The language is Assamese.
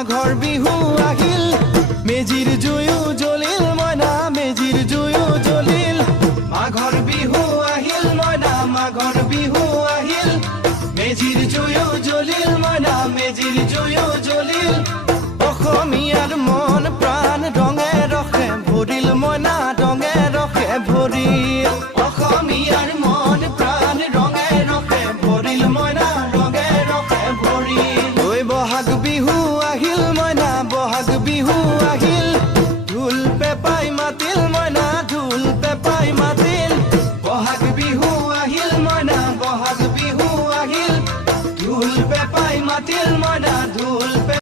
মাঘৰ বিহু আহিল মেজিৰ জুয়ো জ্বলিল মইনা মেজিৰ জুয়ো জ্বলিল মাঘৰ বিহু আহিল মইনা মাঘৰ বিহু আহিল মেজিৰ জুয়ো জ্বলিল মইনা মেজিৰ জুয়ো জ্বলিল অসমীয়াৰ মন প্ৰাণ ৰঙে ৰখে ভৰিল মইনা ৰঙে ৰখে ভৰিল অসমীয়াৰ মন প্ৰাণ ৰঙে ৰখে ভৰিল মইনা ৰঙে ৰখে ভৰিল ঐ বহাগ বিহু আহিল মইনা বহাগ বিহু আহিল ঢোল পেপাই মাতিল মইনা ঢোল পেপাই মাতিল